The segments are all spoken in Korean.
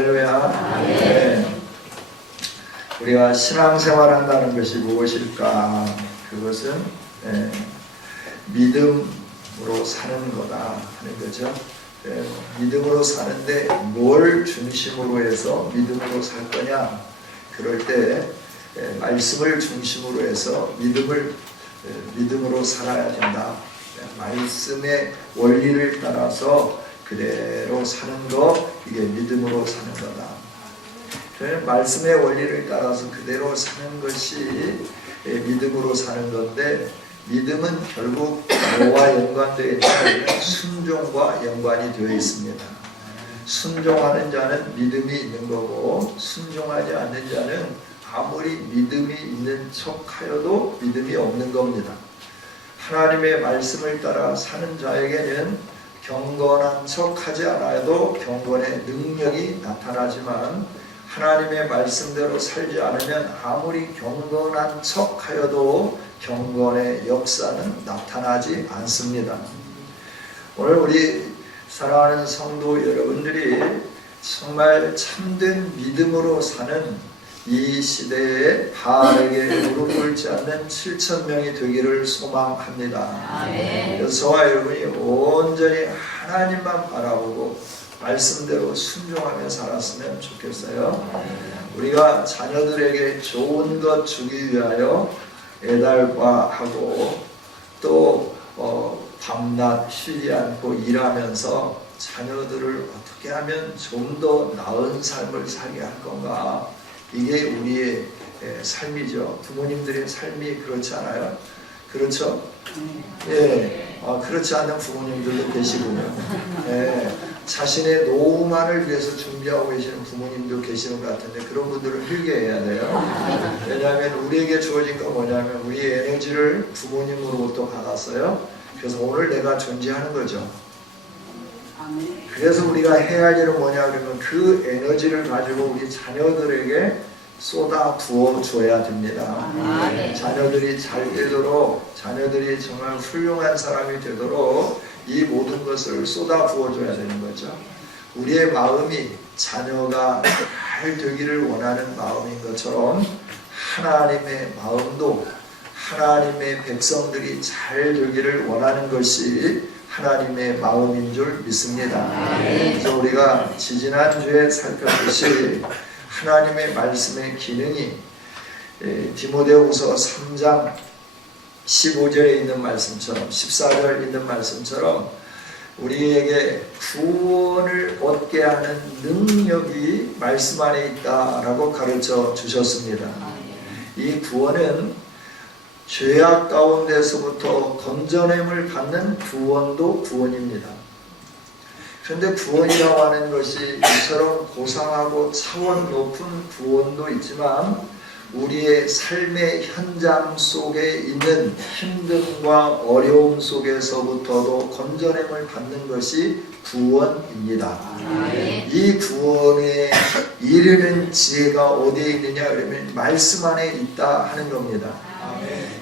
할렐루야. 네. 우리가 신앙생활 한다는 것이 무엇일까? 그것은 믿음으로 사는 거다 하는 거죠. 믿음으로 사는데 뭘 중심으로 해서 믿음으로 살 거냐? 그럴 때 말씀을 중심으로 해서 믿음으로 살아야 된다. 말씀의 원리를 따라서 그대로 사는 거, 이게 믿음으로 사는 거다. 말씀의 원리를 따라서 그대로 사는 것이 믿음으로 사는 건데, 믿음은 결국 뭐와 연관되어 있냐면 순종과 연관이 되어 있습니다. 순종하는 자는 믿음이 있는 거고, 순종하지 않는 자는 아무리 믿음이 있는 척하여도 믿음이 없는 겁니다. 하나님의 말씀을 따라 사는 자에게는 경건한 척하지 않아도 경건의 능력이 나타나지만, 하나님의 말씀대로 살지 않으면 아무리 경건한 척하여도 경건의 역사는 나타나지 않습니다. 오늘 우리 사랑하는 성도 여러분들이 정말 참된 믿음으로 사는 이 시대에 바알에게 무릎 꿇지 않는 7,000명이 되기를 소망합니다. 그래서 저와 여러분이 온전히 하나님만 바라보고 말씀대로 순종하며 살았으면 좋겠어요. 우리가 자녀들에게 좋은 것 주기 위하여 애달파하고 또 밤낮 쉬지 않고 일하면서 자녀들을 어떻게 하면 좀 더 나은 삶을 살게 할 건가, 이게 우리의 삶이죠. 부모님들의 삶이 그렇지 않아요? 그렇죠? 예. 그렇지 않은 부모님들도 계시군요. 예. 자신의 노후만을 위해서 준비하고 계시는 부모님도 계시는 것 같은데, 그런 분들은 회개해야 돼요. 왜냐하면 우리에게 주어진 건 뭐냐면 우리의 에너지를 부모님으로부터 받았어요. 그래서 오늘 내가 존재하는 거죠. 그래서 우리가 해야 할 일은 뭐냐 그러면 그 에너지를 가지고 우리 자녀들에게 쏟아 부어 줘야 됩니다. 자녀들이 잘 되도록, 자녀들이 정말 훌륭한 사람이 되도록 이 모든 것을 쏟아 부어 줘야 되는 거죠. 우리의 마음이 자녀가 잘 되기를 원하는 마음인 것처럼 하나님의 마음도 하나님의 백성들이 잘 되기를 원하는 것이 하나님의 마음인 줄 믿습니다. 그래서 우리가 지지난주에 살폈듯이 하나님의 말씀의 기능이 디모데후서 3장 15절에 있는 말씀처럼, 14절에 있는 말씀처럼 우리에게 구원을 얻게 하는 능력이 말씀 안에 있다라고 가르쳐 주셨습니다. 이 구원은 죄악 가운데서부터 건져냄을 받는 구원도 구원입니다. 그런데 구원이라고 하는 것이 이처럼 고상하고 차원 높은 구원도 있지만, 우리의 삶의 현장 속에 있는 힘듦과 어려움 속에서부터도 건져냄을 받는 것이 구원입니다. 이 구원에 이르는 지혜가 어디에 있느냐 그러면 말씀 안에 있다 하는 겁니다.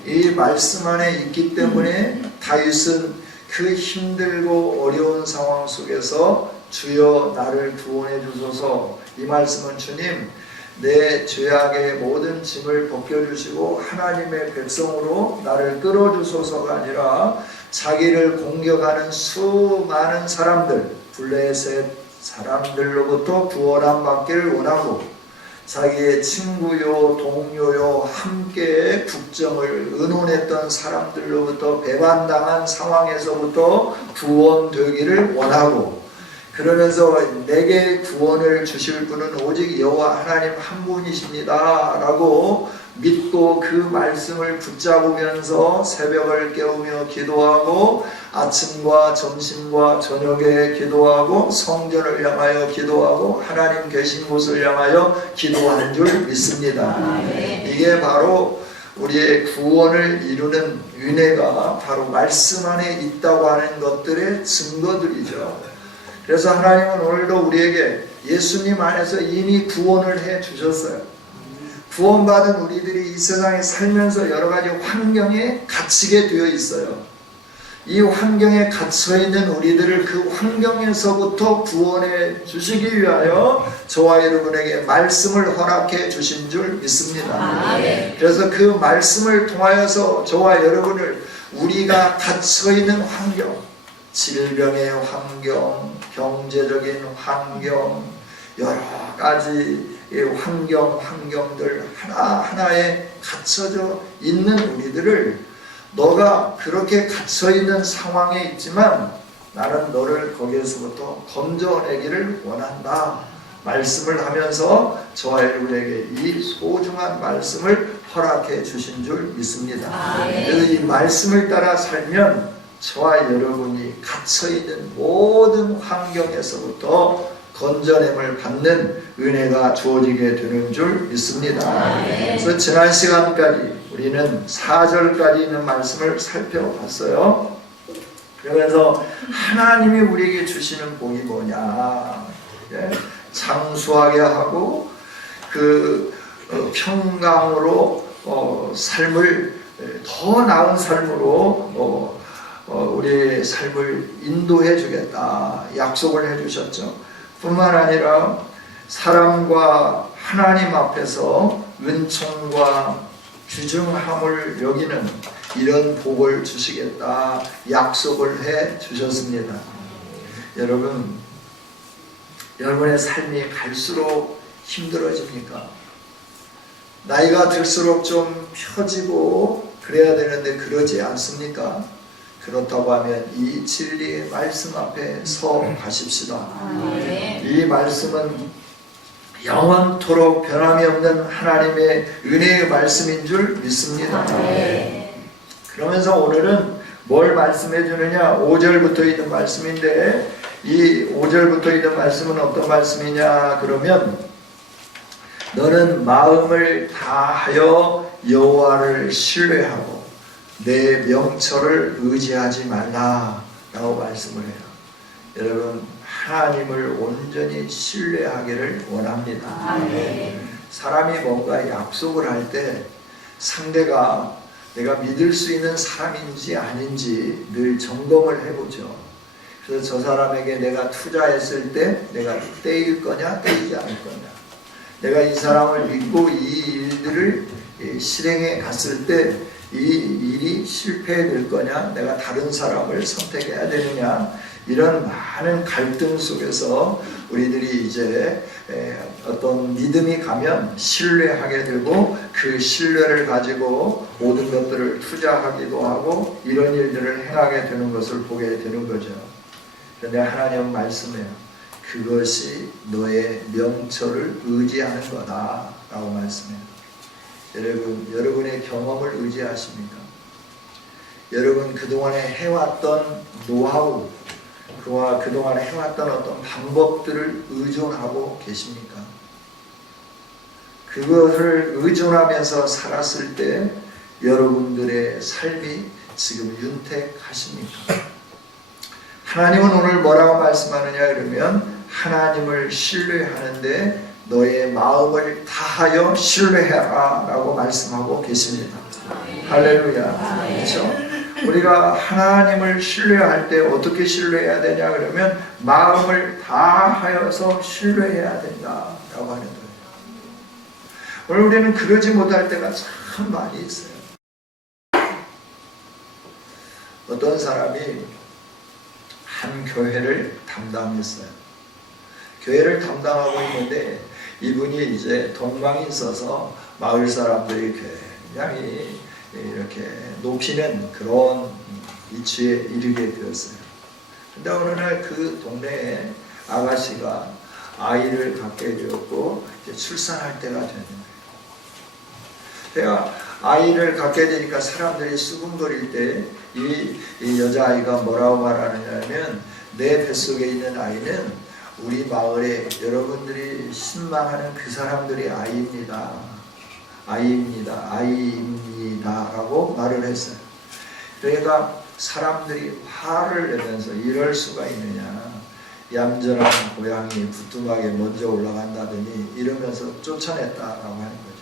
이 말씀 안에 있기 때문에 다윗은 그 힘들고 어려운 상황 속에서 주여 나를 구원해 주소서, 이 말씀은 주님 내 죄악의 모든 짐을 벗겨주시고 하나님의 백성으로 나를 끌어주소서가 아니라 자기를 공격하는 수많은 사람들, 블레셋 사람들로부터 구원함 받기를 원하고, 자기의 친구요 동료요 함께 국정을 의논했던 사람들로부터 배반당한 상황에서부터 구원되기를 원하고, 그러면서 내게 구원을 주실 분은 오직 여호와 하나님 한 분이십니다 라고 믿고 그 말씀을 붙잡으면서 새벽을 깨우며 기도하고, 아침과 점심과 저녁에 기도하고, 성전을 향하여 기도하고, 하나님 계신 곳을 향하여 기도하는 줄 믿습니다. 이게 바로 우리의 구원을 이루는 은혜가 바로 말씀 안에 있다고 하는 것들의 증거들이죠. 그래서 하나님은 오늘도 우리에게 예수님 안에서 이미 구원을 해 주셨어요. 구원받은 우리들이 이 세상에 살면서 여러 가지 환경에 갇히게 되어 있어요. 이 환경에 갇혀있는 우리들을 그 환경에서부터 구원해 주시기 위하여 저와 여러분에게 말씀을 허락해 주신 줄 믿습니다. 그래서 그 말씀을 통하여서 저와 여러분을 우리가 갇혀있는 환경, 질병의 환경, 경제적인 환경, 여러 가지 환경들 하나하나에 갇혀져 있는 우리들을 너가 그렇게 갇혀있는 상황에 있지만 나는 너를 거기에서부터 건져내기를 원한다 말씀을 하면서 저와 여러분에게 이 소중한 말씀을 허락해 주신 줄 믿습니다. 그래서 이 말씀을 따라 살면 저와 여러분이 갇혀있는 모든 환경에서부터 건져냄을 받는 은혜가 주어지게 되는 줄 믿습니다. 그래서 지난 시간까지 우리는 4절까지 있는 말씀을 살펴봤어요. 그러면서 하나님이 우리에게 주시는 복이 뭐냐, 장수하게 하고 그 평강으로 삶을 더 나은 삶으로 우리의 삶을 인도해 주겠다 약속을 해 주셨죠. 뿐만 아니라 사람과 하나님 앞에서 은총과 귀중함을 여기는 이런 복을 주시겠다 약속을 해 주셨습니다. 여러분의 삶이 갈수록 힘들어집니까? 나이가 들수록 좀 펴지고 그래야 되는데 그러지 않습니까? 그렇다고 하면 이 진리의 말씀 앞에 서 가십시다. 이 말씀은 영원토록 변함이 없는 하나님의 은혜의 말씀인 줄 믿습니다. 그러면서 오늘은 뭘 말씀해 주느냐, 5절부터 있는 말씀인데 이 5절부터 있는 말씀은 어떤 말씀이냐 그러면 너는 마음을 다하여 여호와를 신뢰하고 내 명철을 의지하지 말라 라고 말씀을 해요. 여러분, 하나님을 온전히 신뢰하기를 원합니다. 사람이 뭔가 약속을 할 때 상대가 내가 믿을 수 있는 사람인지 아닌지 늘 점검을 해보죠. 그래서 저 사람에게 내가 투자했을 때 내가 떼일 거냐 떼이지 않을 거냐, 내가 이 사람을 믿고 이 일들을 실행해 갔을 때 이 일이 실패될 거냐, 내가 다른 사람을 선택해야 되느냐, 이런 많은 갈등 속에서 우리들이 이제 어떤 믿음이 가면 신뢰하게 되고 그 신뢰를 가지고 모든 것들을 투자하기도 하고 이런 일들을 행하게 되는 것을 보게 되는 거죠. 그런데 하나님은 말씀해요. 그것이 너의 명철을 의지하는 거다 라고 말씀해요. 여러분의 경험을 의지하십니까? 여러분 그동안에 해왔던 노하우, 그와 그동안에 해왔던 어떤 방법들을 의존하고 계십니까? 그것을 의존하면서 살았을 때 여러분들의 삶이 지금 윤택하십니까? 하나님은 오늘 뭐라고 말씀하느냐 그러면 하나님을 신뢰하는데 너의 마음을 다하여 신뢰해라 라고 말씀하고 계십니다. 할렐루야. 그렇죠? 우리가 하나님을 신뢰할 때 어떻게 신뢰해야 되냐 그러면 마음을 다하여서 신뢰해야 된다 라고 하는 거예요. 오늘 우리는 그러지 못할 때가 참 많이 있어요. 어떤 사람이 한 교회를 담당했어요. 교회를 담당하고 있는데 이분이 이제 동방이 있어서 마을 사람들이 굉장히 이렇게 높이는 그런 위치에 이르게 되었어요. 근데 어느 날 그 동네에 아가씨가 아이를 갖게 되었고 이제 출산할 때가 되는 거예요. 제가 아이를 갖게 되니까 사람들이 수군거릴 때 이 여자아이가 뭐라고 말하느냐면 내 뱃속에 있는 아이는 우리 마을에 여러분들이 신망하는 그 사람들이 아이입니다 라고 말을 했어요. 그러니까 사람들이 화를 내면서 이럴 수가 있느냐, 얌전한 고양이 부뚜막에 먼저 올라간다더니 이러면서 쫓아냈다라고 하는 거죠.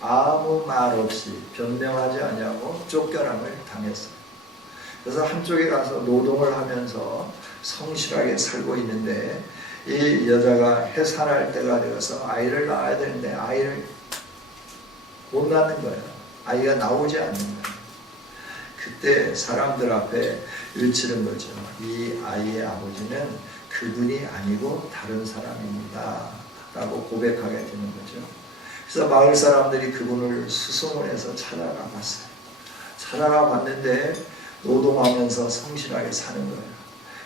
아무 말 없이 변명하지 않냐고 쫓겨남을 당했어요. 그래서 한쪽에 가서 노동을 하면서 성실하게 살고 있는데 이 여자가 해산할 때가 되어서 아이를 낳아야 되는데 아이를 못 낳는 거예요. 아이가 나오지 않는 거예요. 그때 사람들 앞에 외치는 거죠. 이 아이의 아버지는 그분이 아니고 다른 사람입니다 라고 고백하게 되는 거죠. 그래서 마을 사람들이 그분을 수소문해서 찾아가 봤어요. 찾아가 봤는데 노동하면서 성실하게 사는 거예요.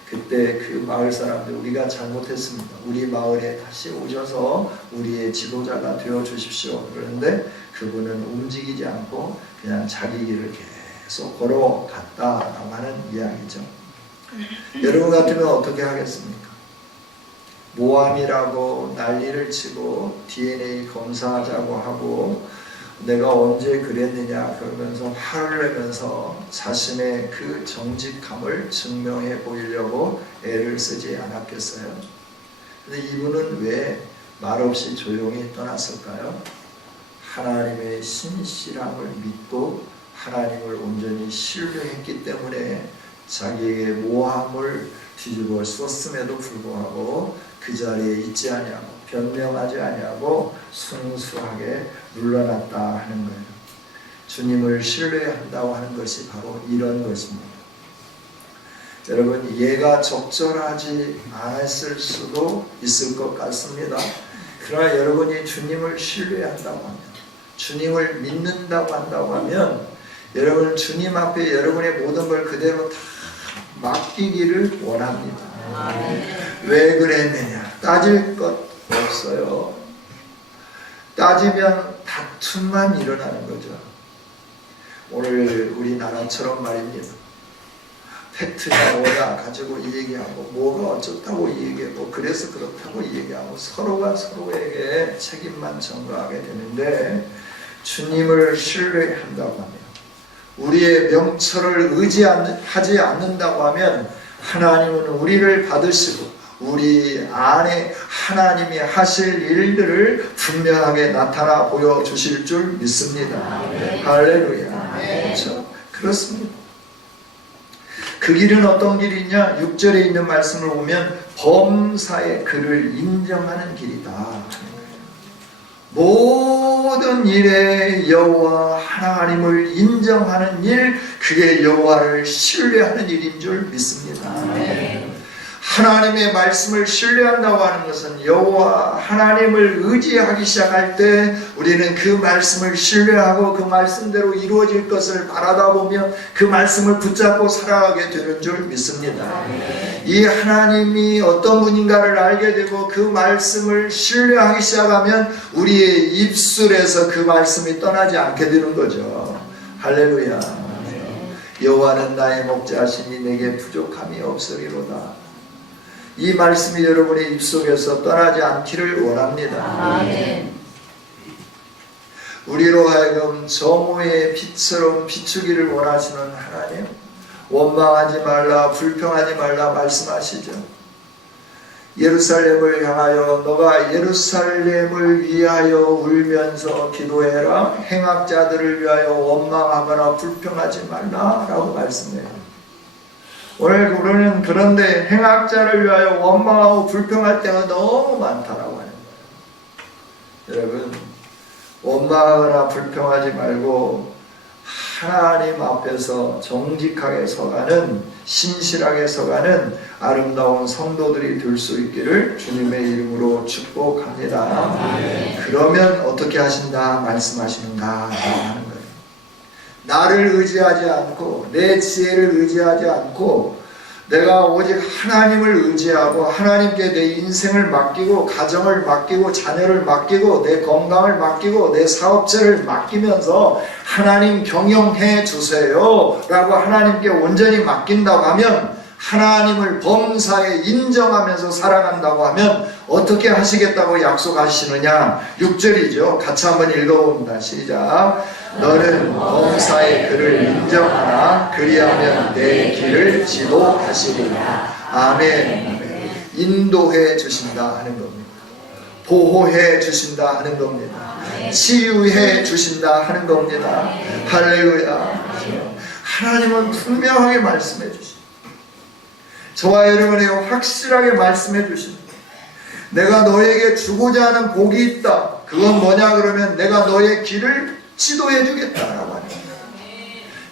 그때 그 마을 사람들 우리가 잘못했습니다. 우리 마을에 다시 오셔서 우리의 지도자가 되어 주십시오. 그런데 그분은 움직이지 않고 그냥 자기 길을 계속 걸어갔다라고 하는 이야기죠. 여러분 같으면 어떻게 하겠습니까? 모함이라고 난리를 치고 DNA 검사하자고 하고 내가 언제 그랬느냐 그러면서 화를 내면서 자신의 그 정직함을 증명해 보이려고 애를 쓰지 않았겠어요? 근데 이분은 왜 말없이 조용히 떠났을까요? 하나님의 신실함을 믿고 하나님을 온전히 신뢰했기 때문에 자기에게 모함을 뒤집어 썼음에도 불구하고 그 자리에 있지 아니하고 변명하지 아니하고 순수하게 물러났다 하는 거예요. 주님을 신뢰한다고 하는 것이 바로 이런 것입니다. 여러분, 얘가 적절하지 않았을 수도 있을 것 같습니다. 그러나 여러분이 주님을 신뢰한다고 하면, 주님을 믿는다고 한다고 하면 여러분 주님 앞에 여러분의 모든 걸 그대로 다 맡기기를 원합니다. 왜 그랬느냐 따질 것 없어요. 따지면 다툼만 일어나는 거죠. 오늘 우리나라처럼 말입니다. 팩트냐 뭐냐 가지고 이 얘기하고 뭐가 어쩌다고 이 얘기하고 그래서 그렇다고 이 얘기하고 서로가 서로에게 책임만 전가하게 되는데 주님을 신뢰한다고 하면 우리의 명철을 의지하지 않는다고 하면 하나님은 우리를 받으시고 우리 안에 하나님이 하실 일들을 분명하게 나타나 보여주실 줄 믿습니다. 할렐루야. 그렇죠? 그렇습니다. 그 길은 어떤 길이냐? 6절에 있는 말씀을 보면 범사의 그를 인정하는 길이다. 모든 일에 여호와 하나님을 인정하는 일, 그게 여호와를 신뢰하는 일인 줄 믿습니다. 하나님의 말씀을 신뢰한다고 하는 것은 여호와 하나님을 의지하기 시작할 때 우리는 그 말씀을 신뢰하고 그 말씀대로 이루어질 것을 바라다 보면 그 말씀을 붙잡고 살아가게 되는 줄 믿습니다. 이 하나님이 어떤 분인가를 알게 되고 그 말씀을 신뢰하기 시작하면 우리의 입술에서 그 말씀이 떠나지 않게 되는 거죠. 할렐루야. 여호와는 나의 목자시니 내게 부족함이 없으리로다. 이 말씀이 여러분의 입속에서 떠나지 않기를 원합니다. 아멘. 우리로 하여금 정오의 빛처럼 비추기를 원하시는 하나님, 원망하지 말라, 불평하지 말라 말씀하시죠. 예루살렘을 향하여 너가 예루살렘을 위하여 울면서 기도해라. 행악자들을 위하여 원망하거나 불평하지 말라 라고 말씀해요. 오늘 우리는 그런데 행악자를 위하여 원망하고 불평할 때가 너무 많다라고 하는 거예요. 여러분, 원망하거나 불평하지 말고 하나님 앞에서 정직하게 서가는, 신실하게 서가는 아름다운 성도들이 될 수 있기를 주님의 이름으로 축복합니다. 그러면 어떻게 하신다 말씀하시는가 하는 거예요. 나를 의지하지 않고 내 지혜를 의지하지 않고 내가 오직 하나님을 의지하고 하나님께 내 인생을 맡기고 가정을 맡기고 자녀를 맡기고 내 건강을 맡기고 내 사업체를 맡기면서 하나님 경영해 주세요 라고 하나님께 온전히 맡긴다고 하면 하나님을 범사에 인정하면서 살아간다고 하면 어떻게 하시겠다고 약속하시느냐? 6절이죠. 같이 한번 읽어봅니다. 시작. 너는 범사에 그를 인정하라. 그리하면 내 길을 지도하시리라. 아멘. 인도해 주신다 하는 겁니다. 보호해 주신다 하는 겁니다. 치유해 주신다 하는 겁니다. 할렐루야. 하나님은 분명하게 말씀해 주십니다. 저와 여러분에게 확실하게 말씀해 주십니다. 내가 너에게 주고자 하는 복이 있다. 그건 뭐냐 그러면 내가 너의 길을 지도해 주겠다라고 하는 거예요.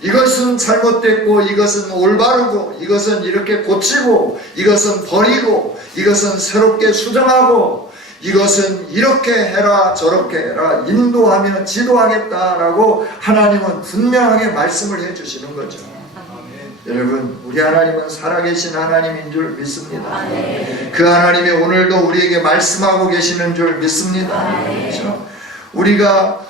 이것은 잘못됐고 이것은 올바르고 이것은 이렇게 고치고 이것은 버리고 이것은 새롭게 수정하고 이것은 이렇게 해라 저렇게 해라 인도하며 지도하겠다라고 하나님은 분명하게 말씀을 해주시는 거죠. 여러분, 우리 하나님은 살아계신 하나님인 줄 믿습니다. 그 하나님이 오늘도 우리에게 말씀하고 계시는 줄 믿습니다. 그렇죠? 우리가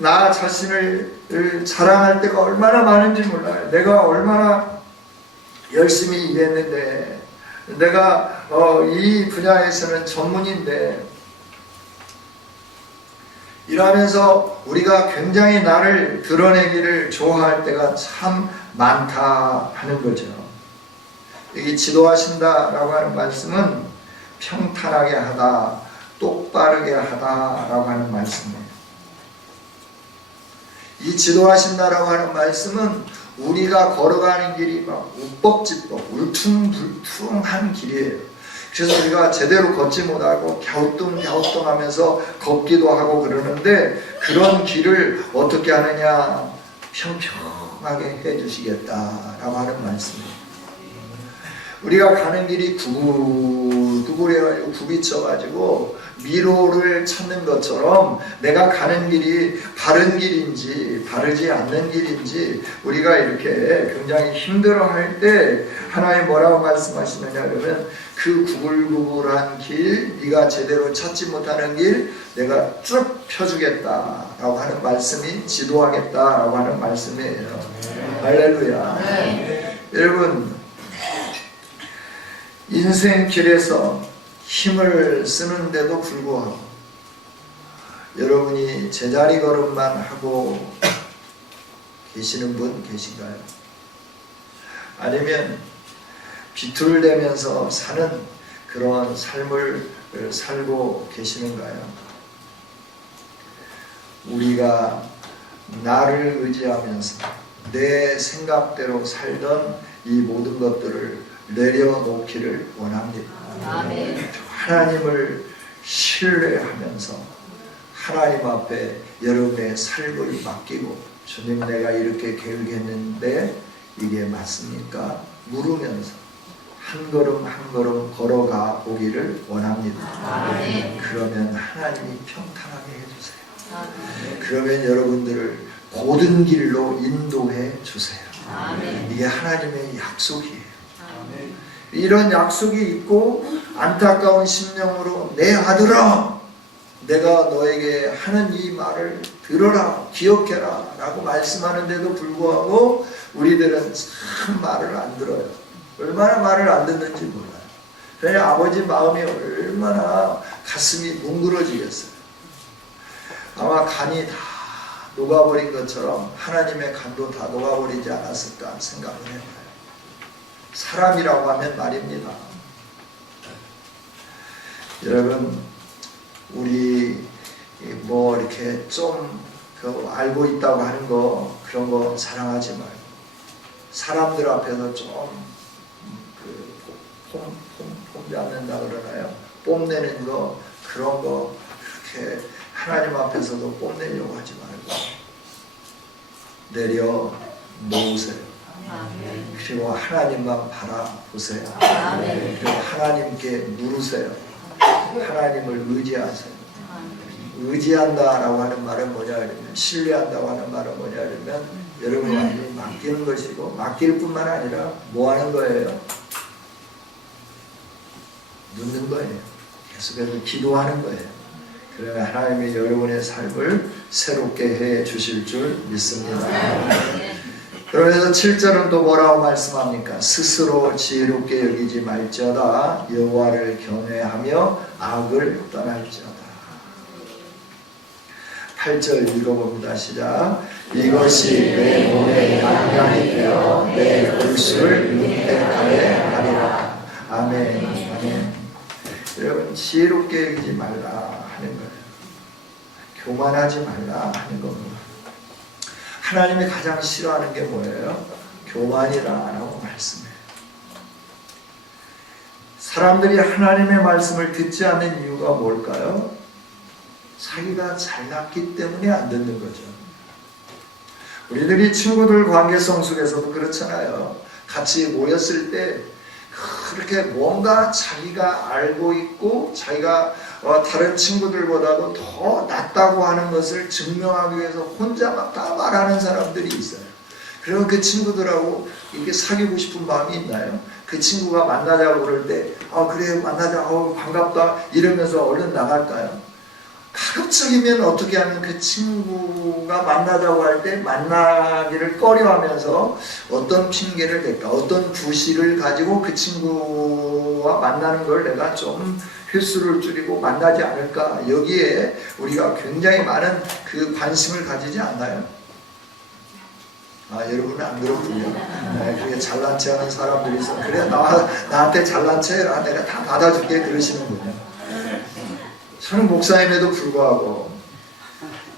나 자신을 자랑할 때가 얼마나 많은지 몰라요. 내가 얼마나 열심히 일했는데, 내가 이 분야에서는 전문인데, 이러면서 우리가 굉장히 나를 드러내기를 좋아할 때가 참 많다 하는 거죠. 여기 지도하신다라고 하는 말씀은 평탄하게 하다, 똑바르게 하다라고 하는 말씀이에요. 이 지도하신다라고 하는 말씀은 우리가 걸어가는 길이 막 우뻑지뻑 울퉁불퉁한 길이에요. 그래서 우리가 제대로 걷지 못하고 갸우뚱갸우뚱 하면서 걷기도 하고 그러는데, 그런 길을 어떻게 하느냐, 평평하게 해주시겠다라고 하는 말씀이에요. 우리가 가는 길이 구불구불해가지고 굽이쳐가지고 미로를 찾는 것처럼 내가 가는 길이 바른 길인지 바르지 않는 길인지 우리가 이렇게 굉장히 힘들어할 때 하나님 뭐라고 말씀하시느냐 그러면, 그 구불구불한 길, 네가 제대로 찾지 못하는 길 내가 쭉 펴주겠다라고 하는 말씀이 지도하겠다라고 하는 말씀이에요. 할렐루야. 여러분, 인생 길에서 힘을 쓰는데도 불구하고 여러분이 제자리 걸음만 하고 계시는 분 계신가요? 아니면 비틀대면서 사는 그런 삶을 살고 계시는가요? 우리가 나를 의지하면서 내 생각대로 살던 이 모든 것들을 내려놓기를 원합니다. 아멘. 하나님을 신뢰하면서 하나님 앞에 여러분의 삶을 맡기고, 주님 내가 이렇게 계획했는데 이게 맞습니까? 물으면서 한 걸음 한 걸음 걸어가 보기를 원합니다. 아멘. 그러면 하나님이 평탄하게 해주세요. 아멘. 그러면 여러분들을 고든 길로 인도해 주세요. 아멘. 이게 하나님의 약속이에요. 이런 약속이 있고 안타까운 심령으로 내 아들아 내가 너에게 하는 이 말을 들어라 기억해라 라고 말씀하는데도 불구하고 우리들은 참 말을 안 들어요. 얼마나 말을 안 듣는지 몰라요. 그래서 아버지 마음이 얼마나 가슴이 뭉그러지겠어요. 아마 간이 다 녹아버린 것처럼 하나님의 간도 다 녹아버리지 않았을까 생각을 해봐요. 사람이라고 하면 말입니다. 여러분, 우리 뭐 이렇게 좀 알고 있다고 하는 거 그런 거 자랑하지 말고, 사람들 앞에서 좀 폼 잡는다 그러나요? 뽐내는 거 그런 거 그렇게 하나님 앞에서도 뽐내려고 하지 말고 내려놓으세요. 그리고 하나님만 바라보세요. 그리고 하나님께 물으세요. 하나님을 의지하세요. 의지한다라고 하는 말은 뭐냐 그러면, 신뢰한다고 하는 말은 뭐냐 그러면 여러분이 완전히 맡기는 것이고, 맡길 뿐만 아니라 뭐 하는 거예요? 묻는 거예요. 계속해서 기도하는 거예요. 그러면 하나님이 여러분의 삶을 새롭게 해 주실 줄 믿습니다. 그러면서 7절은 또 뭐라고 말씀합니까? 스스로 지혜롭게 여기지 말지어다 여호와를 경외하며 악을 떠날지어다. 8절 읽어봅니다. 시작. 이것이 내 몸의 양양이 되어 내 골수를 윤택하게 하리라. 아멘. 아멘. 여러분, 지혜롭게 여기지 말라 하는 거예요. 교만하지 말라 하는 겁니다. 하나님이 가장 싫어하는 게 뭐예요? 교만이라고 말씀해요. 사람들이 하나님의 말씀을 듣지 않는 이유가 뭘까요? 자기가 잘났기 때문에 안 듣는 거죠. 우리들이 친구들 관계성 속에서도 그렇잖아요. 같이 모였을 때 그렇게 뭔가 자기가 알고 있고 자기가 다른 친구들보다도 더 낫다고 하는 것을 증명하기 위해서 혼자 막 다 말하는 사람들이 있어요. 그러면 그 친구들하고 이렇게 사귀고 싶은 마음이 있나요? 그 친구가 만나자고 그럴 때 그래 만나자 반갑다 이러면서 얼른 나갈까요? 가급적이면 어떻게 하면 그 친구가 만나자고 할 때 만나기를 꺼려하면서 어떤 핑계를 댈까, 어떤 부실을 가지고 그 친구와 만나는 걸 내가 좀 횟수를 줄이고 만나지 않을까, 여기에 우리가 굉장히 많은 그 관심을 가지지 않나요? 여러분은 안 그렇군요. 그게 잘난 체 하는 사람들이 있어. 그래 나한테 잘난 체 해라, 내가 다 받아줄게 그러시는군요. 저는 목사임에도 불구하고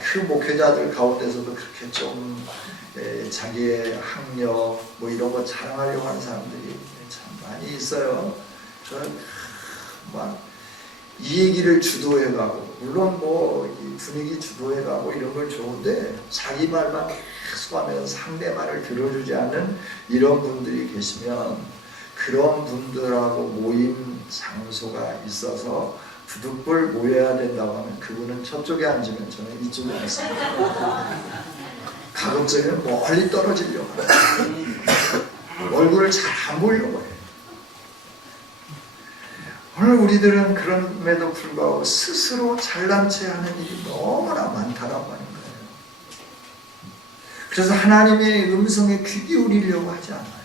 그 목회자들 가운데서도 그렇게 좀 자기의 학력 뭐 이런 거 자랑하려고 하는 사람들이 참 많이 있어요. 저는 막 이 얘기를 주도해가고, 물론 뭐 분위기 주도해가고 이런 건 좋은데 자기 말만 계속 하면서 상대 말을 들어주지 않는 이런 분들이 계시면, 그런 분들하고 모임 장소가 있어서 부득불 모여야 된다고 하면 그분은 저쪽에 앉으면 저는 이쪽에 앉습니다. 가급적이면 멀리 떨어지려고 해요. 얼굴을 잘 안 보려고 해요. 오늘 우리들은 그럼에도 불구하고 스스로 잘난 체 하는 일이 너무나 많다라고 하는 거예요. 그래서 하나님의 음성에 귀 기울이려고 하지 않아요.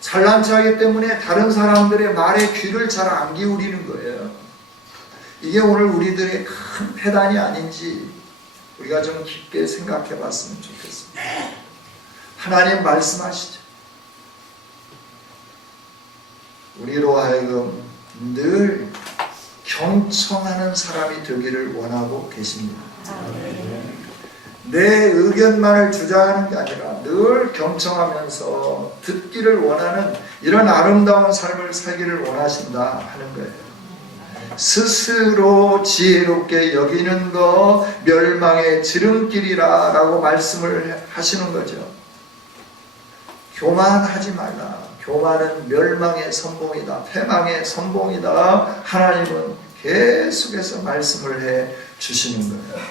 잘난 체 하기 때문에 다른 사람들의 말에 귀를 잘 안 기울이는 거예요. 이게 오늘 우리들의 큰 패단이 아닌지 우리가 좀 깊게 생각해 봤으면 좋겠습니다. 하나님 말씀하시죠. 우리로 하여금 늘 경청하는 사람이 되기를 원하고 계십니다. 내 의견만을 주장하는 게 아니라 늘 경청하면서 듣기를 원하는 이런 아름다운 삶을 살기를 원하신다 하는 거예요. 스스로 지혜롭게 여기는 거 멸망의 지름길이라 라고 말씀을 하시는 거죠. 교만하지 말라. 교만은 멸망의 선봉이다. 패망의 선봉이다. 하나님은 계속해서 말씀을 해 주시는 거예요.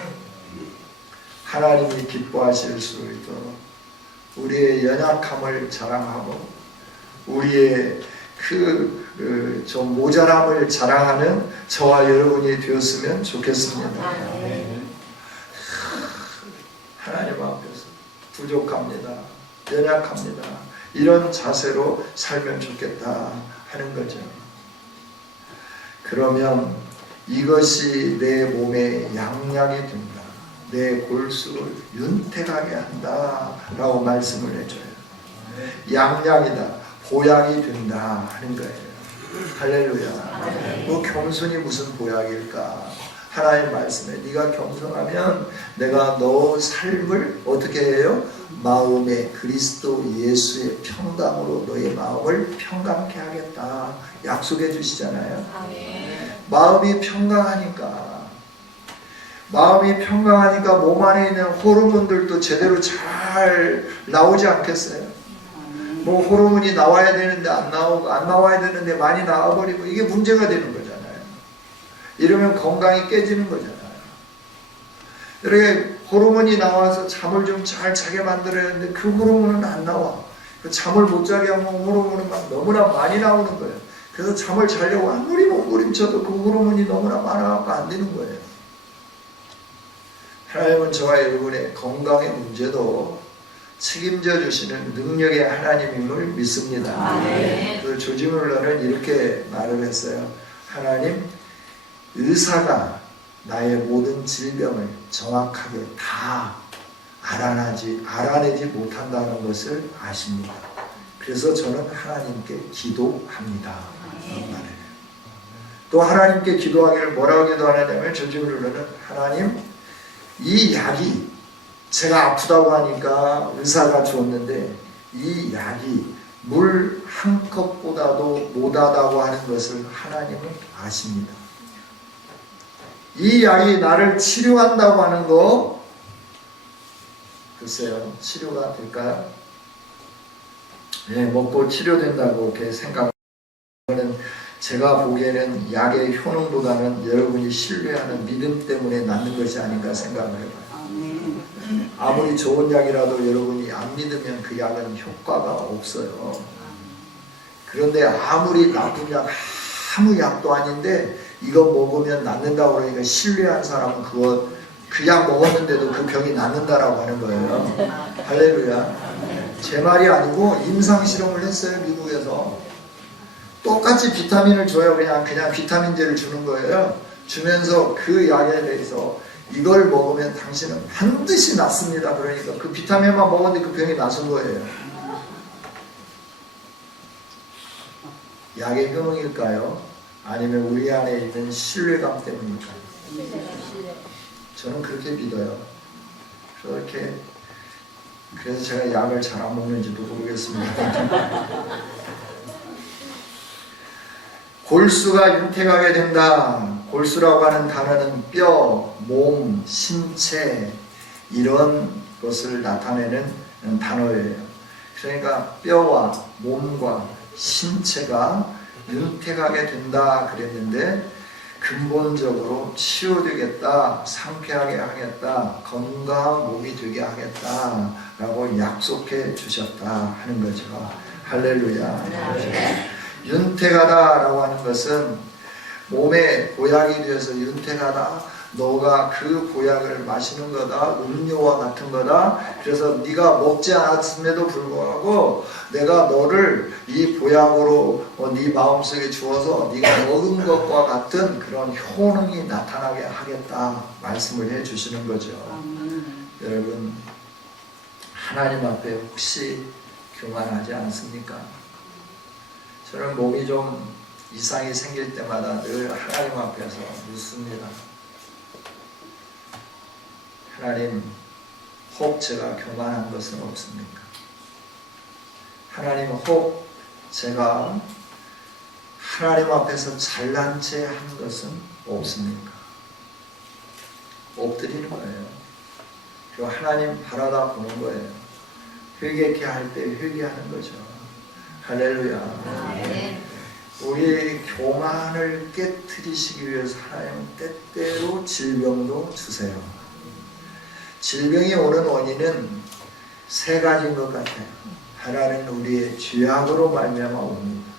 하나님이 기뻐하실 수 있도록 우리의 연약함을 자랑하고 우리의 좀 모자람을 자랑하는 저와 여러분이 되었으면 좋겠습니다. 하나님 앞에서 부족합니다. 연약합니다. 이런 자세로 살면 좋겠다 하는 거죠. 그러면 이것이 내 몸에 양약이 된다. 내 골수를 윤택하게 한다 라고 말씀을 해줘요. 양약이다. 보약이 된다 하는 거예요. 할렐루야. 뭐 겸손이 무슨 보약일까? 하나님 말씀에 네가 겸손하면 내가 너 삶을 어떻게 해요? 마음에 그리스도 예수의 평강으로 너의 마음을 평강케 하겠다 약속해 주시잖아요. 마음이 평강하니까 몸 안에 있는 호르몬들도 제대로 잘 나오지 않겠어요? 뭐 호르몬이 나와야 되는데 안 나오고 안 나와야 되는데 많이 나와버리고 이게 문제가 되는 거잖아요. 이러면 건강이 깨지는 거잖아요. 이렇게 호르몬이 나와서 잠을 좀 잘 자게 만들어야 하는데 그 호르몬은 안 나와. 잠을 못 자게 하면 호르몬은 막 너무나 많이 나오는 거예요. 그래서 잠을 자려고 아무리 몸부림쳐도 그 호르몬이 너무나 많아서 안 되는 거예요. 하나님은 저와 여러분의 건강의 문제도 책임져 주시는 능력의 하나님임을 믿습니다. 그 조지 뮬러는 이렇게 말을 했어요. 하나님, 의사가 나의 모든 질병을 정확하게 다 알아내지 못한다는 것을 아십니다. 그래서 저는 하나님께 기도합니다. 또 하나님께 기도하기를 뭐라고 기도하냐면 조지 뮬러는 하나님, 이 약이 제가 아프다고 하니까 의사가 줬는데 이 약이 물 한 컵보다도 못하다고 하는 것을 하나님은 아십니다. 이 약이 나를 치료한다고 하는 거 글쎄요, 치료가 될까요? 네, 먹고 치료된다고 이렇게 생각하는, 제가 보기에는 약의 효능보다는 여러분이 신뢰하는 믿음 때문에 낫는 것이 아닌가 생각을 해봐요. 아무리 좋은 약이라도 여러분이 안 믿으면 그 약은 효과가 없어요. 그런데 아무리 나쁜 약, 아무 약도 아닌데 이거 먹으면 낫는다고 그러니까 신뢰한 사람은 그 약 먹었는데도 그 병이 낫는다라고 하는 거예요. 할렐루야. 제 말이 아니고 임상실험을 했어요. 미국에서. 똑같이 비타민을 줘요. 그냥 비타민제를 주는 거예요. 주면서 그 약에 대해서 이걸 먹으면 당신은 반드시 낫습니다. 그러니까 그 비타민만 먹었는데 그 병이 낫은 거예요. 약의 효능일까요? 아니면 우리 안에 있는 신뢰감 때문일까요? 저는 그렇게 믿어요. 그래서 제가 약을 잘 안 먹는지도 모르겠습니다. 골수가 윤택하게 된다. 골수라고 하는 단어는 뼈, 몸, 신체 이런 것을 나타내는 단어예요. 그러니까 뼈와 몸과 신체가 윤택하게 된다 그랬는데 근본적으로 치유되겠다, 상쾌하게 하겠다, 건강한 몸이 되게 하겠다 라고 약속해 주셨다 하는 거죠. 할렐루야. 윤택하다 라고 하는 것은 몸에 보약이 되어서 윤택하다, 너가 그 보약을 마시는 거다, 음료와 같은 거다. 그래서 네가 먹지 않았음에도 불구하고 내가 너를 이 보약으로 네 마음속에 주어서 네가 먹은 것과 같은 그런 효능이 나타나게 하겠다 말씀을 해 주시는 거죠. 여러분, 하나님 앞에 혹시 교만하지 않습니까? 저는 몸이 좀 이상이 생길 때마다 늘 하나님 앞에서 묻습니다. 하나님, 혹 제가 교만한 것은 없습니까? 하나님, 혹 제가 하나님 앞에서 잘난 체 한 것은 없습니까? 엎드리는 거예요. 그리고 하나님 바라다 보는 거예요. 회개케 할 때 회개하는 거죠. 할렐루야. 우리의 교만을 깨트리시기 위해서 하나님은 때때로 질병도 주세요. 질병이 오는 원인은 세 가지인 것 같아요. 하나는 우리의 죄악으로 말미암아 옵니다.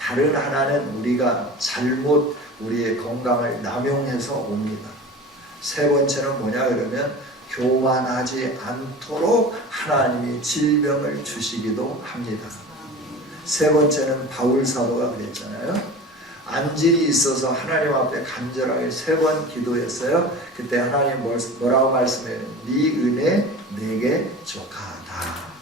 다른 하나는 우리가 잘못 우리의 건강을 남용해서 옵니다. 세 번째는 뭐냐 그러면 교만하지 않도록 하나님이 질병을 주시기도 합니다. 세 번째는 바울 사도가 그랬잖아요. 안질이 있어서 하나님 앞에 간절하게 3번 기도했어요. 그때 하나님 뭐라고 말씀해요? 네 은혜 내게 족하다.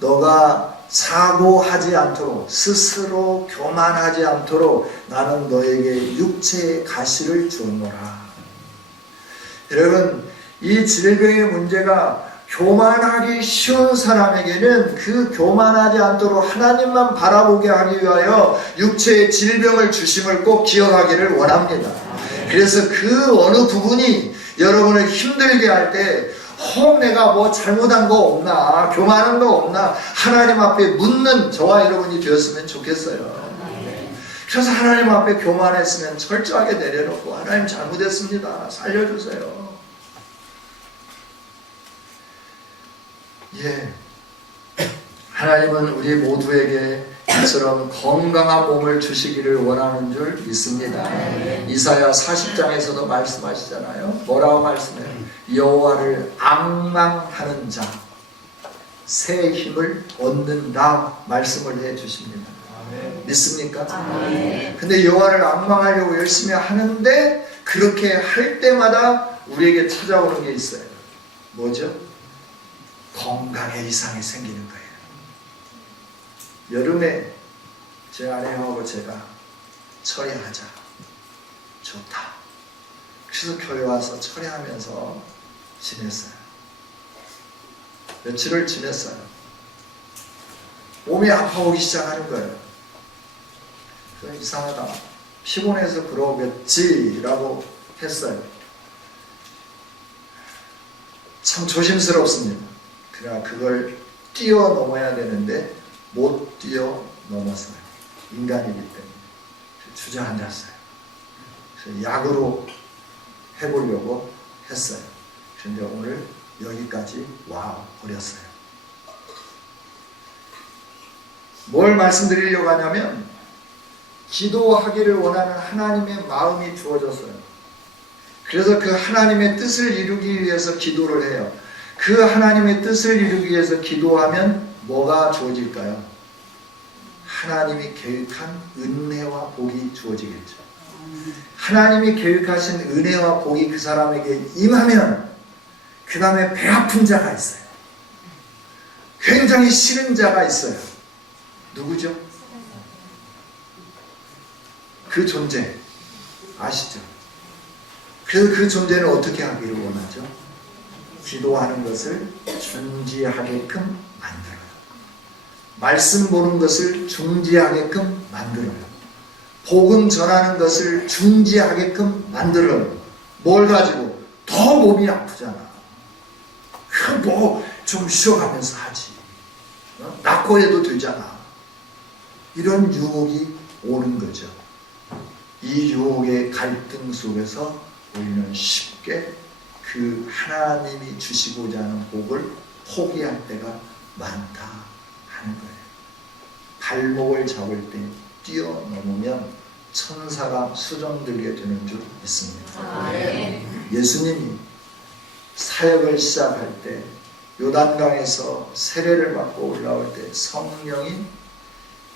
너가 사고하지 않도록, 스스로 교만하지 않도록 나는 너에게 육체의 가시를 주노라. 여러분, 이 질병의 문제가 교만하기 쉬운 사람에게는 그 교만하지 않도록 하나님만 바라보게 하기 위하여 육체의 질병을 주심을 꼭 기억하기를 원합니다. 그래서 그 어느 부분이 여러분을 힘들게 할 때 혹 내가 뭐 잘못한 거 없나, 교만한 거 없나 하나님 앞에 묻는 저와 여러분이 되었으면 좋겠어요. 그래서 하나님 앞에 교만했으면 철저하게 내려놓고 하나님 잘못했습니다, 살려주세요. 예, 하나님은 우리 모두에게 이처럼 건강한 몸을 주시기를 원하는 줄 믿습니다. 이사야 40장에서도 말씀하시잖아요. 뭐라고 말씀해요? 여호와를 앙망하는 자 새 힘을 얻는다 말씀을 해 주십니다. 믿습니까? 근데 여호와를 앙망하려고 열심히 하는데 그렇게 할 때마다 우리에게 찾아오는 게 있어요. 뭐죠? 건강에 이상이 생기는 거예요. 여름에 제 아내하고 제가 철야하자. 좋다. 그래서 교회 와서 철야하면서 지냈어요. 며칠을 지냈어요. 몸이 아파오기 시작하는 거예요. 이상하다. 피곤해서 그러겠지라고 했어요. 참 조심스럽습니다. 그러나 그걸 뛰어넘어야 되는데 못 뛰어넘었어요. 인간이기 때문에. 주저앉았어요. 그래서 약으로 해보려고 했어요. 그런데 오늘 여기까지 와 버렸어요. 뭘 말씀드리려고 하냐면 기도하기를 원하는 하나님의 마음이 주어졌어요. 그래서 그 하나님의 뜻을 이루기 위해서 기도를 해요. 그 하나님의 뜻을 이루기 위해서 기도하면 뭐가 주어질까요? 하나님이 계획한 은혜와 복이 주어지겠죠. 하나님이 계획하신 은혜와 복이 그 사람에게 임하면 그 다음에 배 아픈 자가 있어요. 굉장히 싫은 자가 있어요. 누구죠? 그 존재 아시죠? 그래서 그 존재는 어떻게 하기를 원하죠? 기도하는 것을 중지하게끔 만들어요. 말씀 보는 것을 중지하게끔 만들어요. 복음 전하는 것을 중지하게끔 만들어요. 뭘 가지고? 더 몸이 아프잖아. 뭐 좀 쉬어가면서 하지. 낫고 해도 되잖아. 이런 유혹이 오는 거죠. 이 유혹의 갈등 속에서 우리는 쉽게 그 하나님이 주시고자 하는 복을 포기할 때가 많다 하는 거예요. 발목을 잡을 때 뛰어넘으면 천사가 수정들게 되는 줄 믿습니다. 예수님이 사역을 시작할 때 요단강에서 세례를 받고 올라올 때 성령이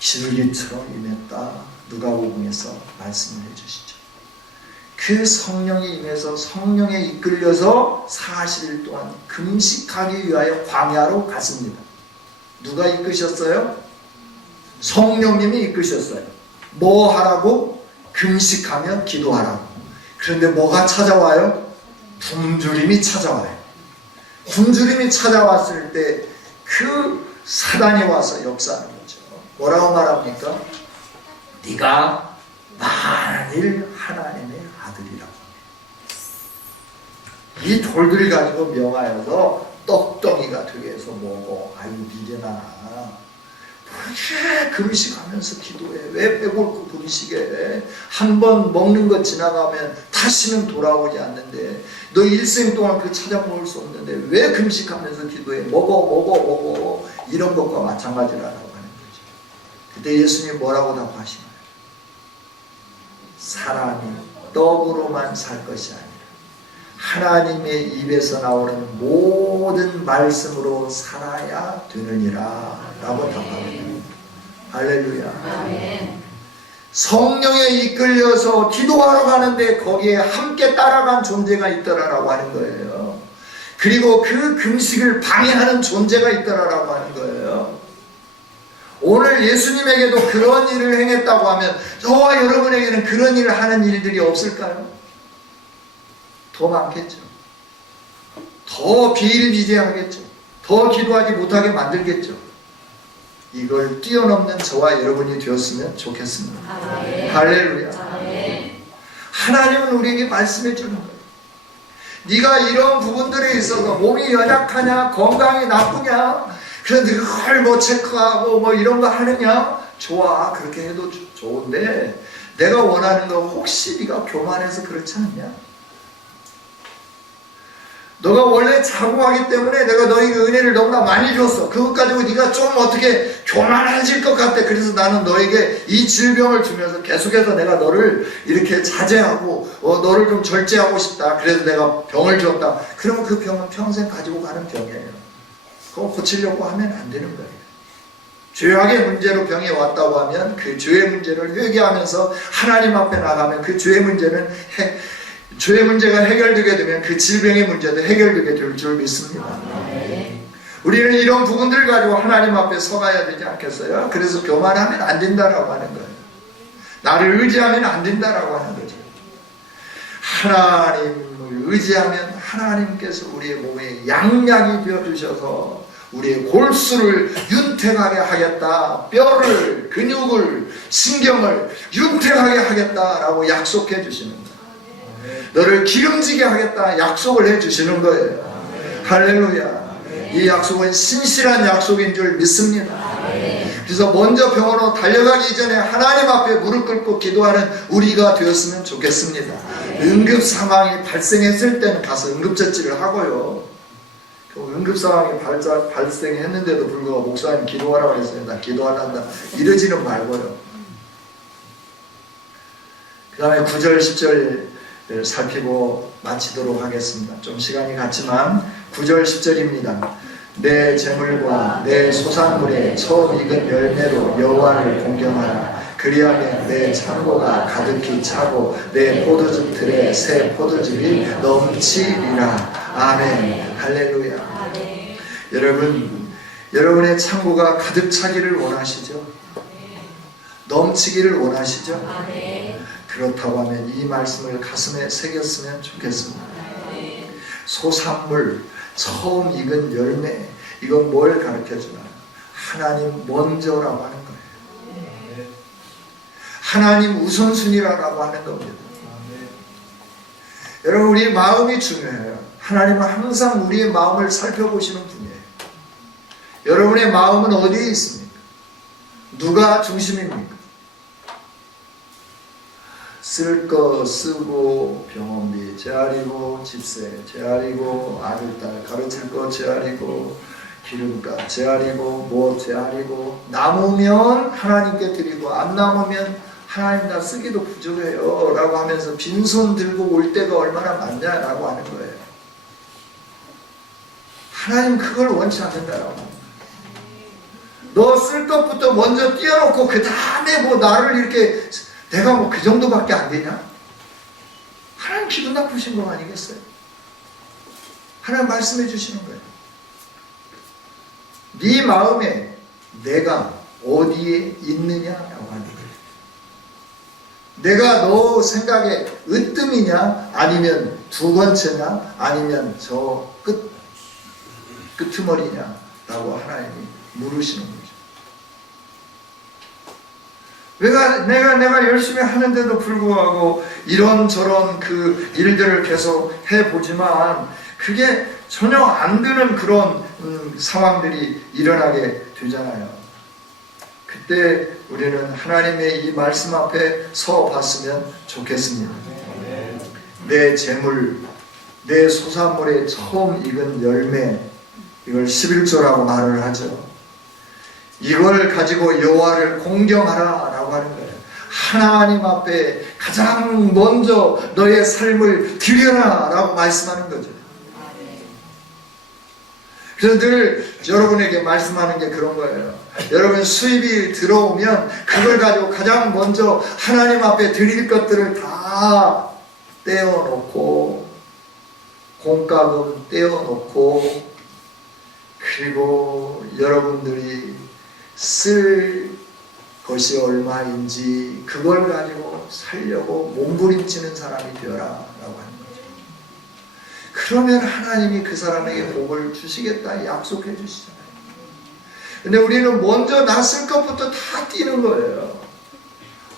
진리처럼 임했다. 누가복음에서 말씀을 해주시죠. 그 성령이 임해서 성령에 이끌려서 40일 동안 금식하기 위하여 광야로 갔습니다. 누가 이끄셨어요? 성령님이 이끄셨어요. 뭐 하라고? 금식하며 기도하라고. 그런데 뭐가 찾아와요? 굶주림이 찾아와요. 굶주림이 찾아왔을 때 그 사단이 와서 역사하는 거죠. 뭐라고 말합니까? 네가 만일 하나님의 아들이라고. 이 돌들을 가지고 명하여서 떡덩이가 되게 해서 먹어. 아유 미련하나. 왜 금식하면서 기도해? 왜 배고프고 금식해? 한 번 먹는 것 지나가면 다시는 돌아오지 않는데 너 일생 동안 그 찾아 먹을 수 없는데 왜 금식하면서 기도해? 먹어. 이런 것과 마찬가지라고 하는 거죠. 그때 예수님이 뭐라고 답하시나요? 사람이 떡으로만 살 것이 아니라 하나님의 입에서 나오는 모든 말씀으로 살아야 되느니라 라고 답합니다. 할렐루야. 아멘. 성령에 이끌려서 기도하러 가는데 거기에 함께 따라간 존재가 있더라라고 하는 거예요. 그리고 그 금식을 방해하는 존재가 있더라라고 하는 거예요. 오늘 예수님에게도 그런 일을 행했다고 하면 저와 여러분에게는 그런 일을 하는 일들이 없을까요? 더 많겠죠. 더 비일비재하겠죠. 더 기도하지 못하게 만들겠죠. 이걸 뛰어넘는 저와 여러분이 되었으면 좋겠습니다. 아멘. 할렐루야. 아멘. 하나님은 우리에게 말씀해 주는 거예요. 네가 이런 부분들에 있어서 몸이 연약하냐, 건강이 나쁘냐, 그런데 그걸 뭐 체크하고 뭐 이런 거 하느냐? 좋아, 그렇게 해도 좋은데 내가 원하는 거 혹시 네가 교만해서 그렇지 않냐? 너가 원래 자고하기 때문에 내가 너에게 은혜를 너무나 많이 줬어. 그것 가지고 네가 좀 어떻게 교만해질 것 같아. 그래서 나는 너에게 이 질병을 주면서 계속해서 내가 너를 이렇게 자제하고 너를 좀 절제하고 싶다. 그래서 내가 병을 줬다. 그러면 그 병은 평생 가지고 가는 병이에요. 그거 고치려고 하면 안 되는 거예요. 죄악의 문제로 병이 왔다고 하면 그 죄의 문제를 회개하면서 하나님 앞에 나가면 그 죄의 문제는 죄의 문제가 해결되게 되면 그 질병의 문제도 해결되게 될 줄 믿습니다. 우리는 이런 부분들을 가지고 하나님 앞에 서가야 되지 않겠어요? 그래서 교만하면 안 된다라고 하는 거예요. 나를 의지하면 안 된다라고 하는 거죠. 하나님을 의지하면 하나님께서 우리의 몸에 양약이 되어주셔서 우리의 골수를 윤택하게 하겠다, 뼈를, 근육을, 신경을 윤택하게 하겠다라고 약속해 주시는 거예요. 너를 기름지게 하겠다 약속을 해 주시는 거예요. 할렐루야. 이 약속은 신실한 약속인 줄 믿습니다. 그래서 먼저 병원으로 달려가기 전에 하나님 앞에 무릎 꿇고 기도하는 우리가 되었으면 좋겠습니다. 응급 상황이 발생했을 때는 가서 응급처치를 하고요. 응급 상황이 발생했는데도 불구하고 목사님 기도하라고 했어요. 나 기도하란다 이러지는 말고요. 그 다음에 9절 10절 살피고 마치도록 하겠습니다. 좀 시간이 갔지만 9절 10절입니다. 내 재물과 내 소산물의 처음 익은 열매로 여호와를 공경하라. 그리하면 내 창고가 가득히 차고 내 포도즙 틀에 새 포도즙이 넘치리라. 아멘. 할렐루야. 아멘. 여러분의 창고가 가득 차기를 원하시죠? 넘치기를 원하시죠? 아멘. 그렇다고 하면 이 말씀을 가슴에 새겼으면 좋겠습니다. 소산물, 처음 익은 열매, 이건 뭘 가르쳐주나요? 하나님 먼저라고 하는 거예요. 하나님 우선순위라고 하는 겁니다. 여러분, 우리의 마음이 중요해요. 하나님은 항상 우리의 마음을 살펴보시는 분이에요. 여러분의 마음은 어디에 있습니까? 누가 중심입니까? 쓸 거 쓰고 병원비 제하리고 집세 제하리고 아들 딸 가르칠 거 제하리고 기름값 제하리고 뭐 제하리고 남으면 하나님께 드리고 안 남으면 하나님 나 쓰기도 부족해요 라고 하면서 빈손 들고 올 때가 얼마나 많냐라고 하는 거예요. 하나님 그걸 원치 않는다라고 합니다. 너 쓸 것부터 먼저 띄워놓고 그 다음에 뭐 나를 이렇게 내가 뭐 그 정도밖에 안 되냐? 하나님 기분 나쁘신 거 아니겠어요? 하나님 말씀해 주시는 거예요. 네 마음에 내가 어디에 있느냐라고 하는 거예요. 내가 너 생각에 으뜸이냐? 아니면 두 번째냐? 아니면 저 끄트머리냐라고 하나님이 물으시는 거예요. 내가 열심히 하는데도 불구하고 이런저런 그 일들을 계속 해보지만 그게 전혀 안 되는 그런 상황들이 일어나게 되잖아요. 그때 우리는 하나님의 이 말씀 앞에 서 봤으면 좋겠습니다. 내 재물, 내 소산물의 처음 익은 열매, 이걸 11조라고 말을 하죠. 이걸 가지고 여호와를 공경하라 라고 하는 거예요. 하나님 앞에 가장 먼저 너의 삶을 드려라 라고 말씀하는 거죠. 그래서 늘 여러분에게 말씀하는 게 그런 거예요. 여러분 수입이 들어오면 그걸 가지고 가장 먼저 하나님 앞에 드릴 것들을 다 떼어놓고 공과금 떼어놓고 그리고 여러분들이 쓸 것이 얼마인지 그걸 가지고 살려고 몸부림치는 사람이 되어라 라고 하는 거죠. 그러면 하나님이 그 사람에게 복을 주시겠다 약속해 주시잖아요. 근데 우리는 먼저 나 쓸 것부터 다 띄는 거예요.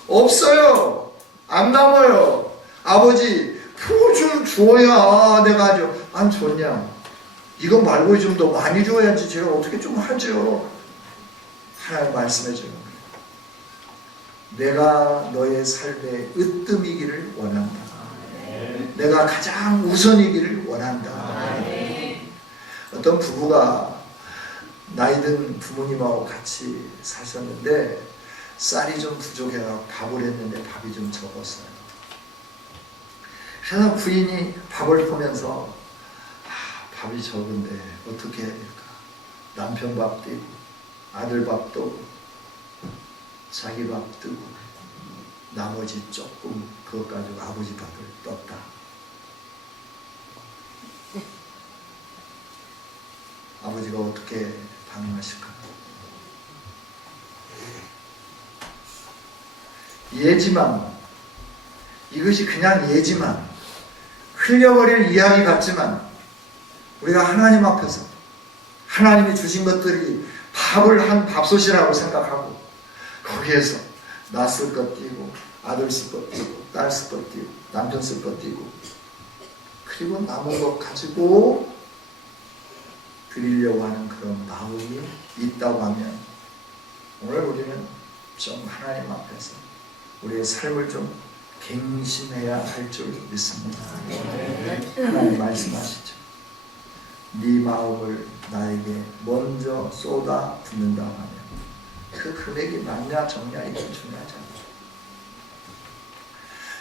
없어요. 안 남아요. 아버지 좀 줘야 내가 하죠. 안 줬냐? 이거 말고 좀 더 많이 줘야지 제가 어떻게 좀 하죠. 하나님 말씀해 주는 거예요. 내가 너의 삶의 으뜸이기를 원한다. 내가 가장 우선이기를 원한다. 어떤 부부가 나이든 부모님하고 같이 사셨는데 쌀이 좀 부족해서 밥을 했는데 밥이 좀 적었어요. 그래서 부인이 밥을 보면서 밥이 적은데 어떻게 해야 될까? 남편 밥 띄고 아들 밥 뜨고 자기 밥 뜨고 나머지 조금 그것 가지고 아버지 밥을 떴다. 아버지가 어떻게 반응하실까? 예지만 이것이 그냥 예지만 흘려버릴 이야기 같지만 우리가 하나님 앞에서 하나님이 주신 것들이 밥을 한 밥솥이라고 생각하고 거기에서 나 쓸 것 띄고 아들 쓸 것 띄고 딸 쓸 것 띄고 남편 쓸 것 띄고 그리고 남은 것 가지고 드리려고 하는 그런 마음이 있다고 하면 오늘 우리는 좀 하나님 앞에서 우리의 삶을 좀 갱신해야 할 줄 믿습니다. 하나님 말씀하시죠. 네 마음을 나에게 먼저 쏟아 붓는다고 하면 그 금액이 많냐 적냐 이건 중요하지 않죠.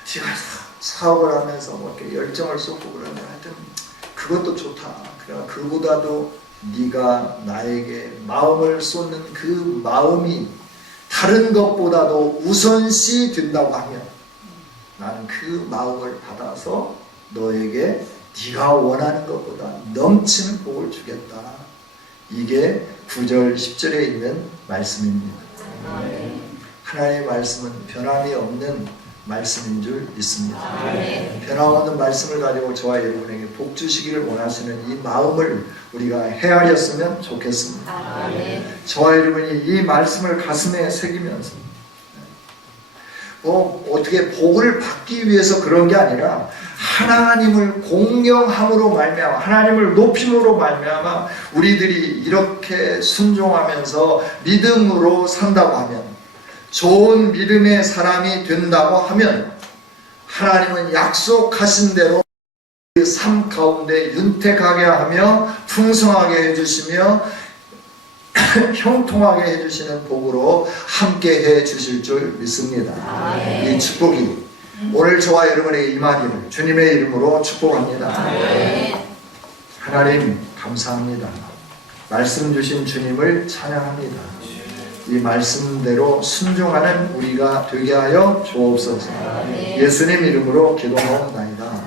제가 사업을 하면서 뭐 이렇게 열정을 쏟고 그러면 하여튼 그것도 좋다. 그러나 그보다도 네가 나에게 마음을 쏟는 그 마음이 다른 것보다도 우선시 된다고 하면 나는 그 마음을 받아서 너에게 네가 원하는 것보다 넘치는 복을 주겠다. 이게 9절 10절에 있는 말씀입니다. 하나님의 말씀은 변함이 없는 말씀인 줄 믿습니다. 변함없는 말씀을 가지고 저와 여러분에게 복 주시기를 원하시는 이 마음을 우리가 헤아렸으면 좋겠습니다. 저와 여러분이 이 말씀을 가슴에 새기면서 어떻게 복을 받기 위해서 그런 게 아니라 하나님을 공경함으로 말미암아 하나님을 높임으로 말미암아 우리들이 이렇게 순종하면서 믿음으로 산다고 하면 좋은 믿음의 사람이 된다고 하면 하나님은 약속하신 대로 삶 가운데 윤택하게 하며 풍성하게 해주시며 형통하게 해주시는 복으로 함께 해주실 줄 믿습니다. 이 축복이 오늘 저와 여러분에게 임하기를 주님의 이름으로 축복합니다. 하나님 감사합니다. 말씀 주신 주님을 찬양합니다. 이 말씀대로 순종하는 우리가 되게 하여 주옵소서. 예수님 이름으로 기도하옵나이다.